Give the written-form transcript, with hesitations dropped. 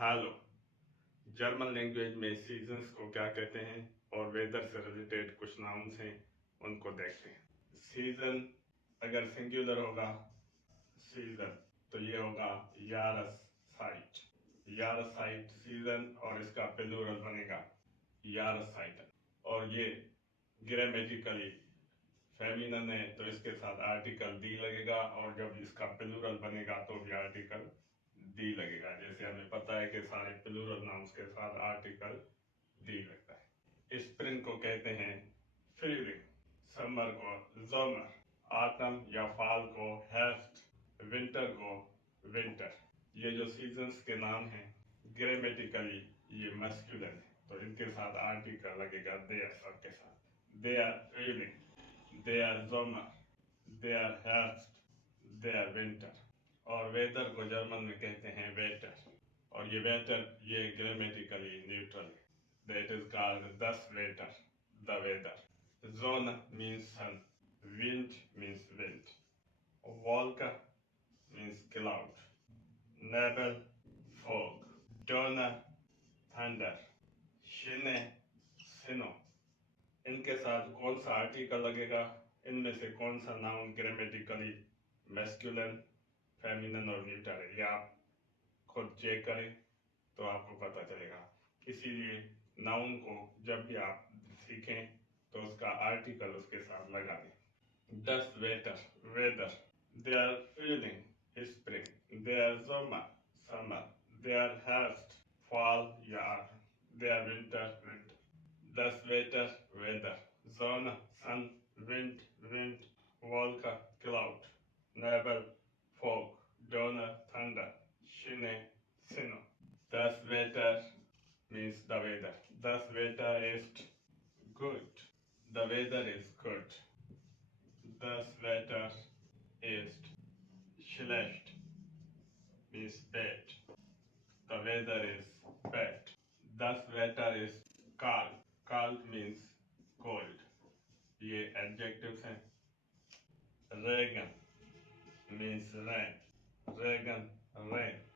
Hello. German language में seasons को क्या कहते हैं और वेदर से रिलेटेड कुछ नाउन्स हैं, उनको देखते हैं। सीजन अगर सिंगुलर होगा सीजन तो ये होगा यारसाइट। यारसाइट सीजन और इसका प्लूरल बनेगा यारसाइट। और ये ग्रामेटिकली फेमिनन है तो इसके साथ आर्टिकल दी लगेगा, और जब इसका प्लूरल बनेगा तो भी आर्टिकल दी लगेगा। जैसे हमें पता है कि सारे प्लूरल नाउन्स के साथ आर्टिकल दी लगता है। स्प्रिंग को कहते हैं फ्रीलिंग, समर को समर, ऑटम या फॉल को हेस्ट, विंटर को विंटर। ये जो सीजन्स के नाम हैं ग्रामेटिकली ये मस्कुलिन है तो इनके साथ आर्टिकल लगेगा देयर। सबके साथ they are feeling, they are summer, they are herbst, they are winter। और वेदर को जर्मन में कहते हैं वेटर, और ये वेटर ये ग्रामेटिकली न्यूट्रल है। दैट इज कॉल्ड दस वेटर, द वेदर। जोन मीन्स सन, विंड मीन्स विंड, वॉल्का मीन्स क्लाउड, नेबल फॉग, डोनर थंडर, शिने सिनो। इनके साथ कौन सा आर्टिकल लगेगा, इनमें से कौन सा नाउन ग्रामेटिकली मैस्कुलिन, फेमिनिन और न्यूट्रल है, ये आप खुद चेक करें तो आपको पता चलेगा। इसीलिए नाउन को जब भी आप सीखें तो उसका आर्टिकल उसके साथ लगा दें। दस वेटर weather, they are feeling spring, they are summer summer, they are हर्स्ट फॉल या autumn, they are winter winter. Thus weather, weather, zone, sun, wind, wind, wolke, cloud, nebel, fog, donner, thunder, shine, snow. Thus weather means the weather. Thus weather is good. The weather is good. Thus weather is schlecht means bad. The weather is bad. Thus weather is cold. Cold means cold. ये adjectives हैं। Regen means rain. Regen, rain.